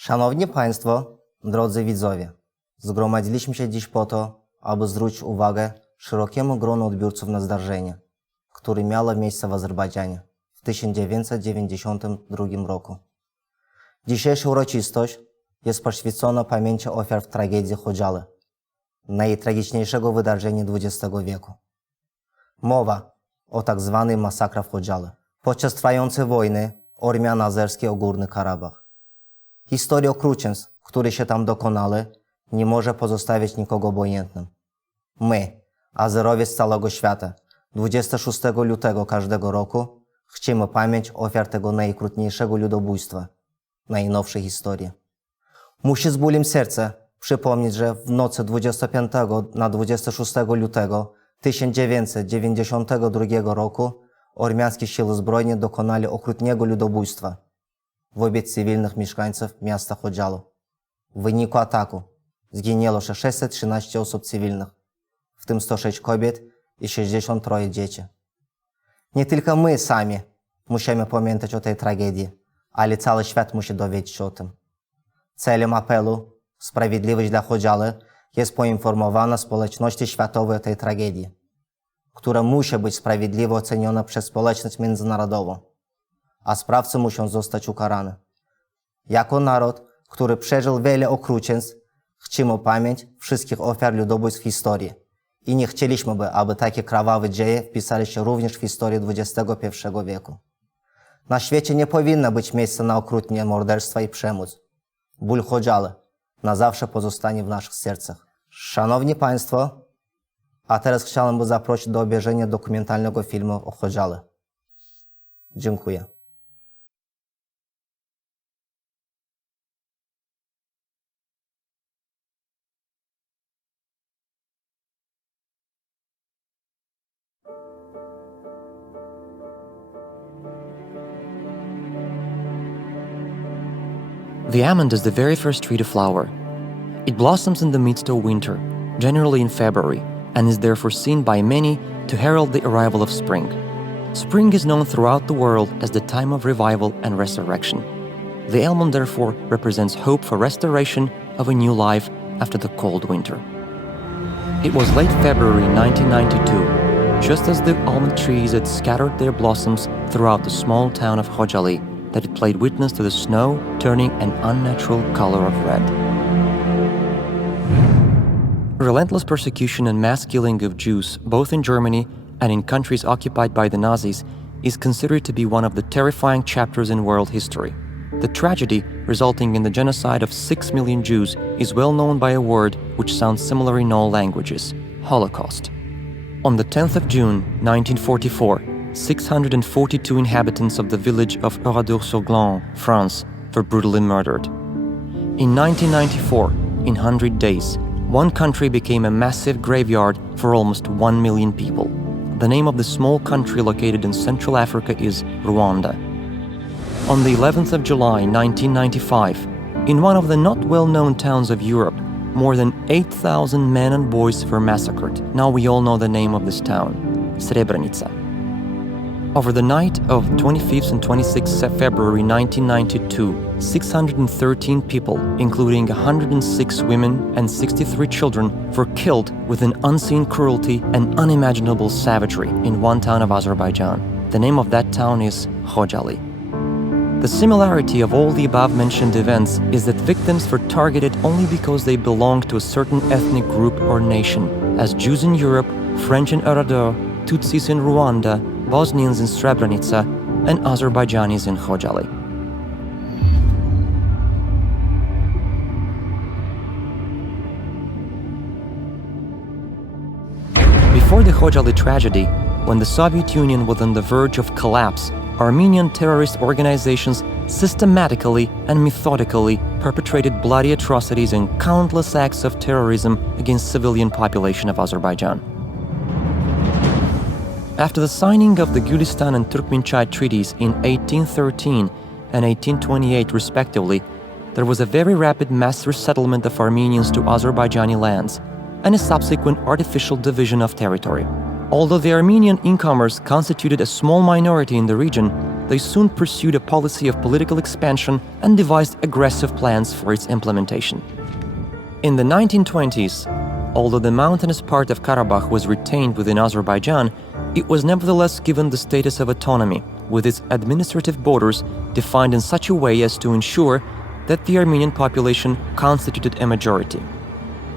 Szanowni Państwo, drodzy widzowie, zgromadziliśmy się dziś po to, aby zwrócić uwagę szerokiemu gronu odbiorców na zdarzenie, które miało miejsce w Azerbejdżanie w 1992 roku. Dzisiejsza uroczystość jest poświęcona pamięci ofiar w tragedii Khojaly, najtragiczniejszego wydarzenia XX wieku. Mowa o tzw. masakrze w Khojaly podczas trwającej wojny Ormian azerskiej o Górny Karabach. Historia okrucieństw, które się tam dokonały, nie może pozostawić nikogo obojętnym. My, Azerowie z całego świata, 26 lutego każdego roku chcemy pamięć ofiar tego najokrutniejszego ludobójstwa najnowszej historii. Musi z bólem serca przypomnieć, że w nocy 25 na 26 lutego 1992 roku ormiańskie siły zbrojne dokonali okrutnego ludobójstwa wobec cywilnych mieszkańców miasta Khojaly. W wyniku ataku zginęło 613 osób cywilnych, w tym 106 kobiet i 63 dzieci. Nie tylko my sami musimy pamiętać o tej tragedii, ale cały świat musi dowiedzieć się o tym. Celem apelu Sprawiedliwość dla Khojaly jest poinformowana społeczności światowej o tej tragedii, która musi być sprawiedliwie oceniona przez społeczność międzynarodową, a sprawcy muszą zostać ukarani. Jako naród, który przeżył wiele okrucieństw, chcemy pamięć wszystkich ofiar ludobójstw w historii i nie chcieliśmy, aby takie krwawe dzieje wpisały się również w historię XXI wieku. Na świecie nie powinno być miejsca na okrutne morderstwa i przemoc. Ból Khojaly na zawsze pozostanie w naszych sercach. Szanowni Państwo, a teraz chciałbym zaprosić do obejrzenia dokumentalnego filmu o Khojaly. Dziękuję. The almond is the very first tree to flower. It blossoms in the midst of winter, generally in February, and is therefore seen by many to herald the arrival of spring. Spring is known throughout the world as the time of revival and resurrection. The almond therefore represents hope for restoration of a new life after the cold winter. It was late February 1992, just as the almond trees had scattered their blossoms throughout the small town of Khojaly, that it played witness to the snow turning an unnatural color of red. Relentless persecution and mass killing of Jews, both in Germany and in countries occupied by the Nazis, is considered to be one of the terrifying chapters in world history. The tragedy resulting in the genocide of 6 million Jews is well known by a word which sounds similar in all languages: Holocaust. On the 10th of June 1944, 642 inhabitants of the village of Oradour-sur-Glane, France, were brutally murdered. In 1994, in 100 days, one country became a massive graveyard for almost 1 million people. The name of the small country located in Central Africa is Rwanda. On the 11th of July 1995, in one of the not well-known towns of Europe, more than 8,000 men and boys were massacred. Now we all know the name of this town: Srebrenica. Over the night of 25th and 26th February 1992, 613 people, including 106 women and 63 children, were killed with an unseen cruelty and unimaginable savagery in one town of Azerbaijan. The name of that town is Khojaly. The similarity of all the above-mentioned events is that victims were targeted only because they belonged to a certain ethnic group or nation, as Jews in Europe, French in Oradour, Tutsis in Rwanda, Bosnians in Srebrenica, and Azerbaijanis in Khojaly. Before the Khojaly tragedy, when the Soviet Union was on the verge of collapse, Armenian terrorist organizations systematically and methodically perpetrated bloody atrocities and countless acts of terrorism against civilian population of Azerbaijan. After the signing of the Gülistan and Turkmenchai treaties in 1813 and 1828 respectively, there was a very rapid mass resettlement of Armenians to Azerbaijani lands and a subsequent artificial division of territory. Although the Armenian incomers constituted a small minority in the region, they soon pursued a policy of political expansion and devised aggressive plans for its implementation. In the 1920s, although the mountainous part of Karabakh was retained within Azerbaijan, it was nevertheless given the status of autonomy, with its administrative borders defined in such a way as to ensure that the Armenian population constituted a majority.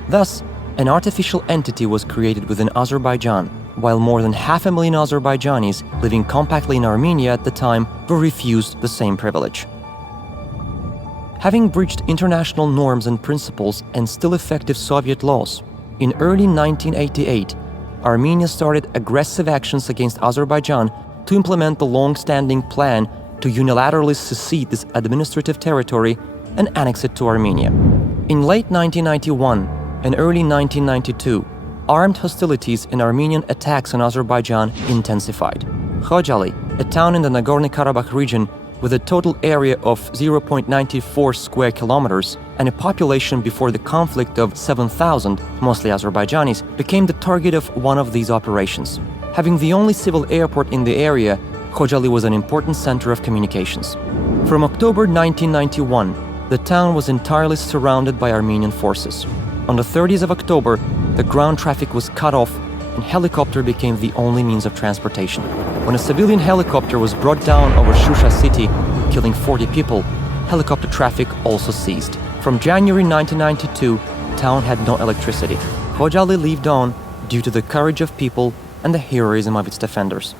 Thus, an artificial entity was created within Azerbaijan, while more than 500,000 Azerbaijanis living compactly in Armenia at the time were refused the same privilege. Having breached international norms and principles and still effective Soviet laws, in early 1988, Armenia started aggressive actions against Azerbaijan to implement the long-standing plan to unilaterally secede this administrative territory and annex it to Armenia. In late 1991 and early 1992, armed hostilities and Armenian attacks on Azerbaijan intensified. Khojaly, a town in the Nagorno-Karabakh region with a total area of 0.94 square kilometers and a population before the conflict of 7,000, mostly Azerbaijanis, became the target of one of these operations. Having the only civil airport in the area, Khojaly was an important center of communications. From October 1991, the town was entirely surrounded by Armenian forces. On the 30th of October, the ground traffic was cut off and helicopter became the only means of transportation. When a civilian helicopter was brought down over Shusha city, killing 40 people, helicopter traffic also ceased. From January 1992, the town had no electricity. Khojaly lived on due to the courage of people and the heroism of its defenders.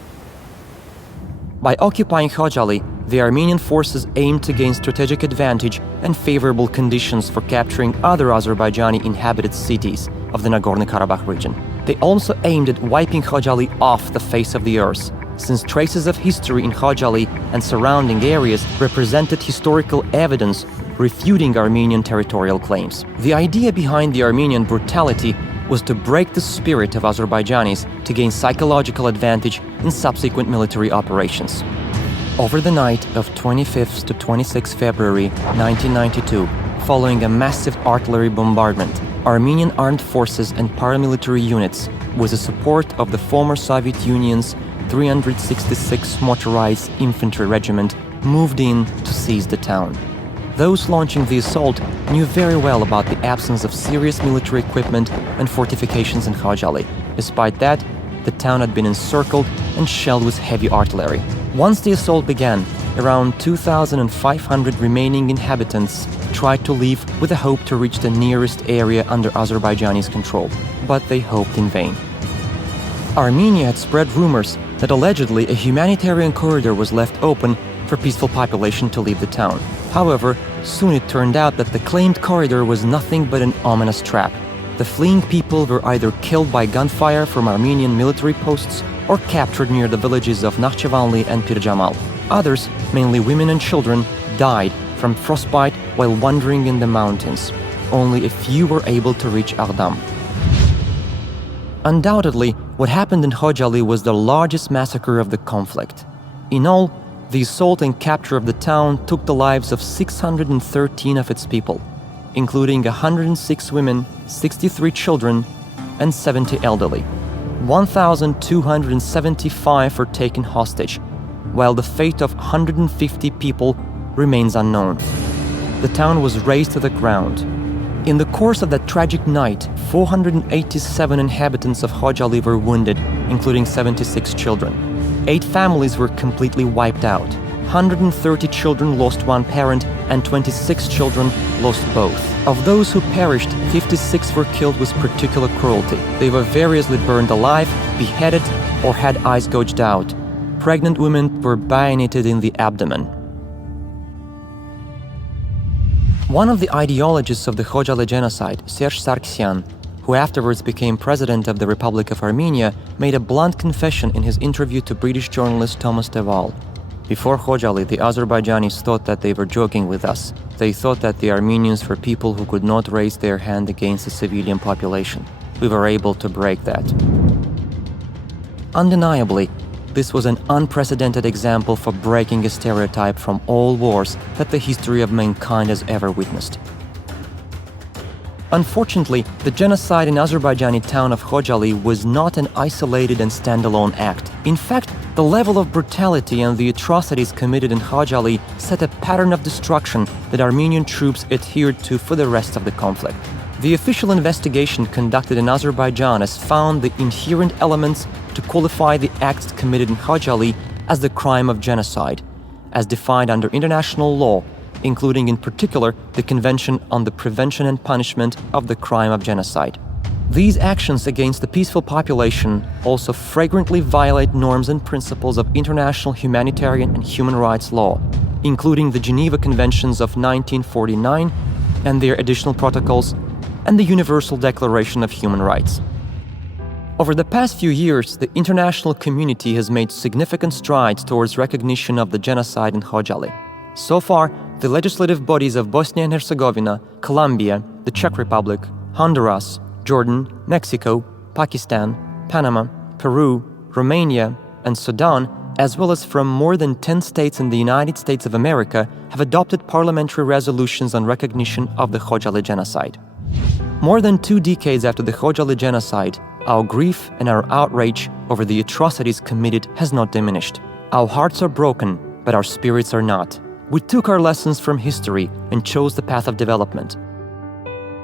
By occupying Khojaly, the Armenian forces aimed to gain strategic advantage and favorable conditions for capturing other Azerbaijani inhabited cities of the Nagorno-Karabakh region. They also aimed at wiping Khojaly off the face of the earth, since traces of history in Khojaly and surrounding areas represented historical evidence refuting Armenian territorial claims. The idea behind the Armenian brutality was to break the spirit of Azerbaijanis to gain psychological advantage in subsequent military operations. Over the night of 25th to 26th February 1992, following a massive artillery bombardment, Armenian armed forces and paramilitary units, with the support of the former Soviet Union's 366th Motorized Infantry Regiment, moved in to seize the town. Those launching the assault knew very well about the absence of serious military equipment and fortifications in Khojaly. Despite that, the town had been encircled and shelled with heavy artillery. Once the assault began, around 2,500 remaining inhabitants tried to leave with the hope to reach the nearest area under Azerbaijani's control, but they hoped in vain. Armenia had spread rumors that allegedly a humanitarian corridor was left open for peaceful population to leave the town. However, soon it turned out that the claimed corridor was nothing but an ominous trap. The fleeing people were either killed by gunfire from Armenian military posts or captured near the villages of Nakhchivanli and Pirjamal. Others, mainly women and children, died from frostbite while wandering in the mountains. Only a few were able to reach Ardam. Undoubtedly, what happened in Khojaly was the largest massacre of the conflict. In all, the assault and capture of the town took the lives of 613 of its people, including 106 women, 63 children, and 70 elderly. 1,275 were taken hostage, while the fate of 150 people remains unknown. The town was razed to the ground. In the course of that tragic night, 487 inhabitants of Khojaly were wounded, including 76 children. 8 families were completely wiped out. 130 children lost one parent and 26 children lost both. Of those who perished, 56 were killed with particular cruelty. They were variously burned alive, beheaded, or had eyes gouged out. Pregnant women were bayoneted in the abdomen. One of the ideologists of the Khojaly Genocide, Serge Sargsyan, who afterwards became president of the Republic of Armenia, made a blunt confession in his interview to British journalist Thomas Deval. Before Khojaly, the Azerbaijanis thought that they were joking with us. They thought that the Armenians were people who could not raise their hand against the civilian population. We were able to break that. Undeniably, this was an unprecedented example for breaking a stereotype from all wars that the history of mankind has ever witnessed. Unfortunately, the genocide in Azerbaijani town of Khojaly was not an isolated and standalone act. In fact, The level of brutality and the atrocities committed in Khojaly set a pattern of destruction that Armenian troops adhered to for the rest of the conflict. The official investigation conducted in Azerbaijan has found the inherent elements to qualify the acts committed in Khojaly as the crime of genocide, as defined under international law, including in particular the Convention on the Prevention and Punishment of the Crime of Genocide. These actions against the peaceful population also flagrantly violate norms and principles of international humanitarian and human rights law, including the Geneva Conventions of 1949 and their additional protocols, and the Universal Declaration of Human Rights. Over the past few years, the international community has made significant strides towards recognition of the genocide in Khojaly. So far, the legislative bodies of Bosnia and Herzegovina, Colombia, the Czech Republic, Honduras, Jordan, Mexico, Pakistan, Panama, Peru, Romania, and Sudan, as well as from more than 10 states in the United States of America, have adopted parliamentary resolutions on recognition of the Khojaly Genocide. More than 2 decades after the Khojaly Genocide, our grief and our outrage over the atrocities committed has not diminished. Our hearts are broken, but our spirits are not. We took our lessons from history and chose the path of development.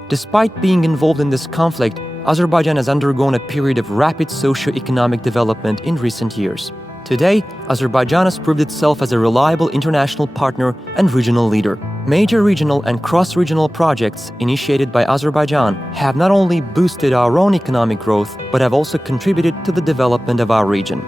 Despite being involved in this conflict, Azerbaijan has undergone a period of rapid socio-economic development in recent years. Today, Azerbaijan has proved itself as a reliable international partner and regional leader. Major regional and cross-regional projects initiated by Azerbaijan have not only boosted our own economic growth, but have also contributed to the development of our region.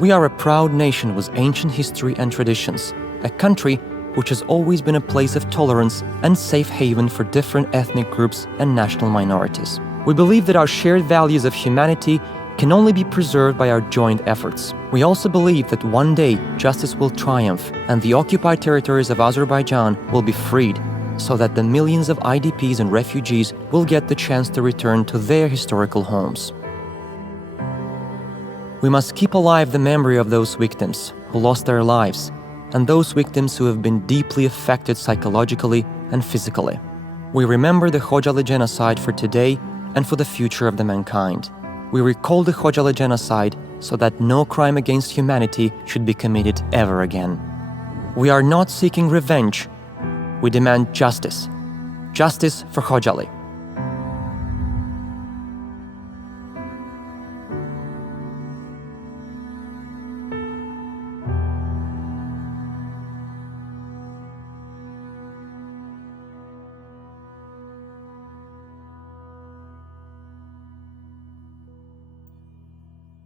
We are a proud nation with ancient history and traditions, a country which has always been a place of tolerance and safe haven for different ethnic groups and national minorities. We believe that our shared values of humanity can only be preserved by our joint efforts. We also believe that one day justice will triumph and the occupied territories of Azerbaijan will be freed, so that the millions of IDPs and refugees will get the chance to return to their historical homes. We must keep alive the memory of those victims who lost their lives, and those victims who have been deeply affected psychologically and physically. We remember the Khojaly Genocide for today and for the future of the mankind. We recall the Khojaly Genocide so that no crime against humanity should be committed ever again. We are not seeking revenge. We demand justice. Justice for Khojaly.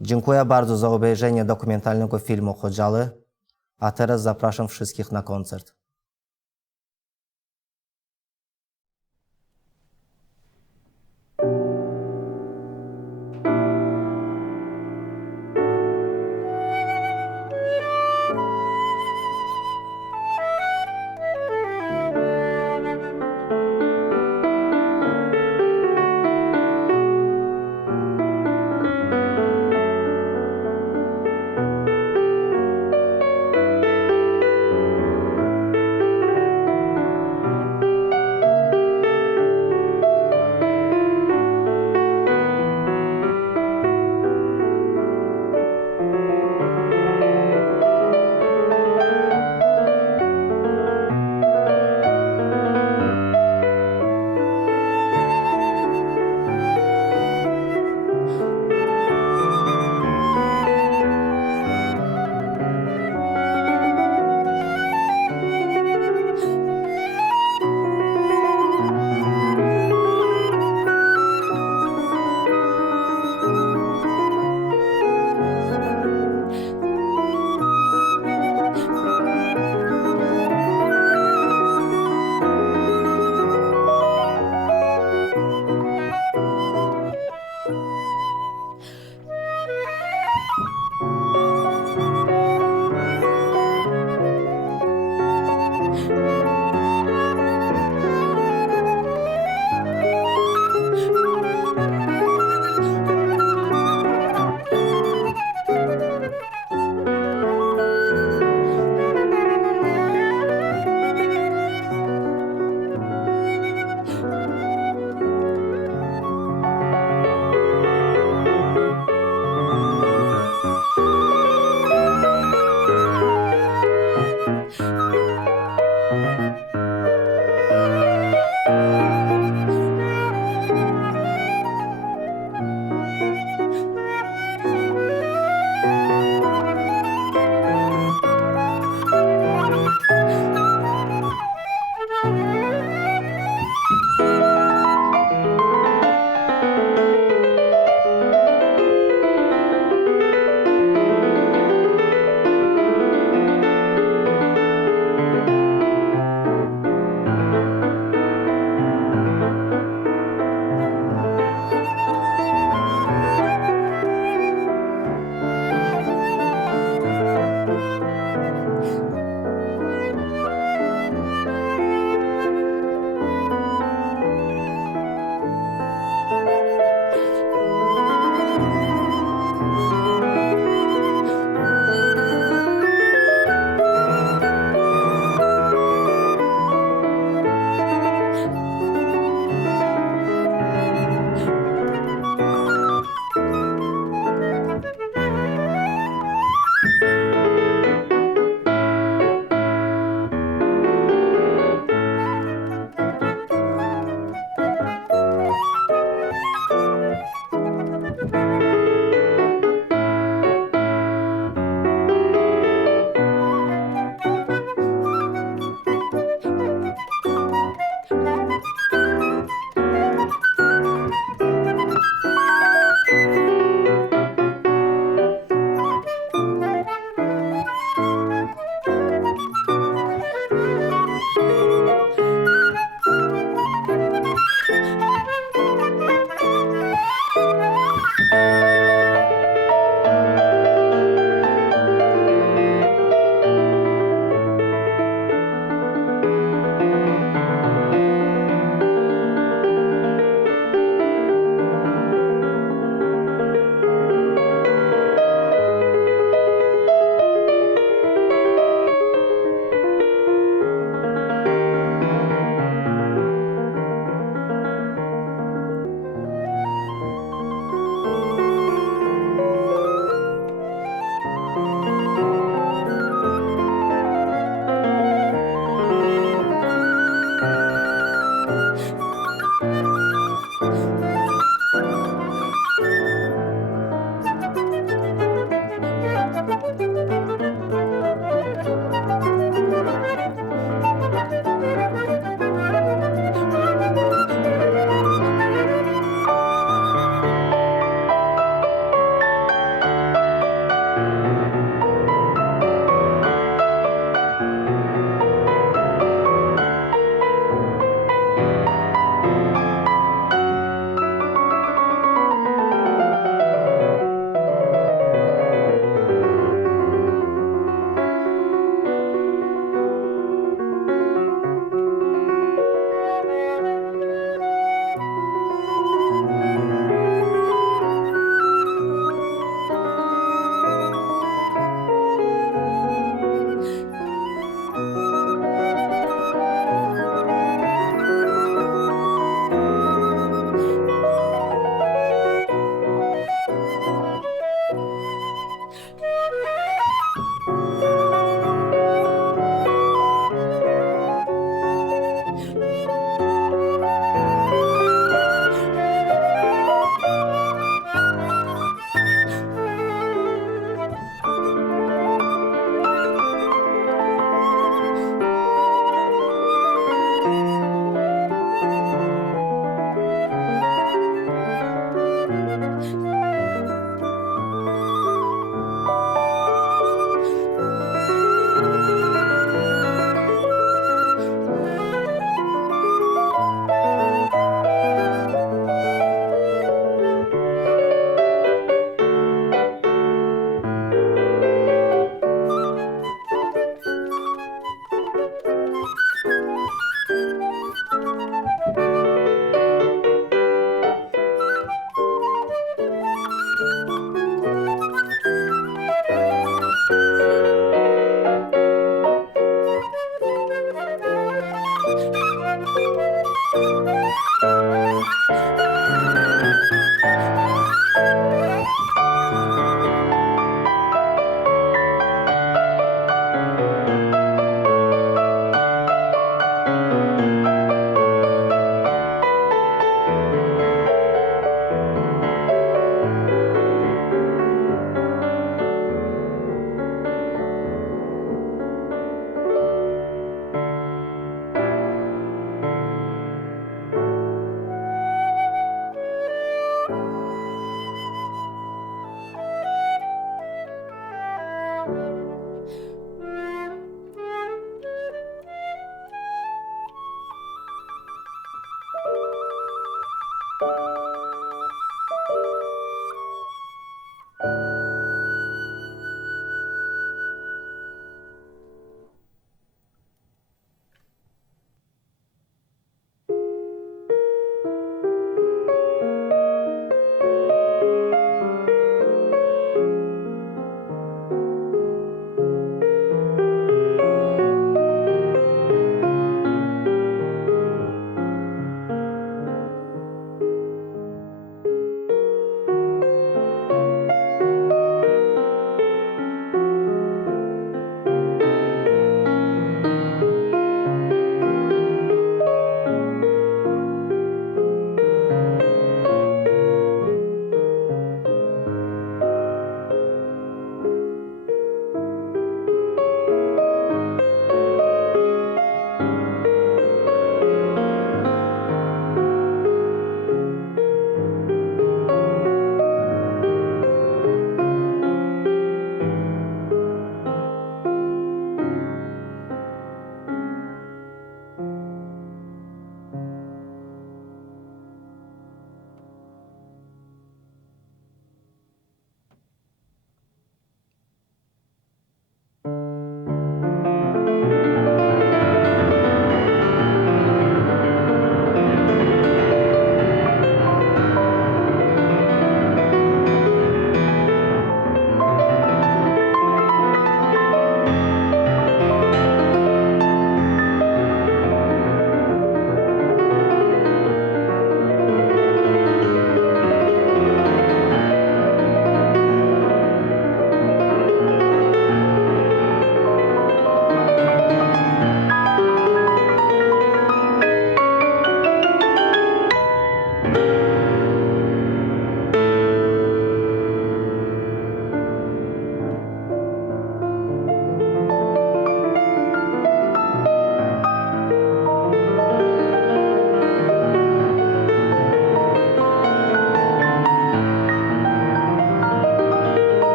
Dziękuję bardzo za obejrzenie dokumentalnego filmu Khojaly, a teraz zapraszam wszystkich na koncert.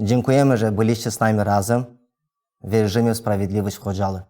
Dziękujemy, że byliście z nami razem. Wierzymy w sprawiedliwość w Khojaly.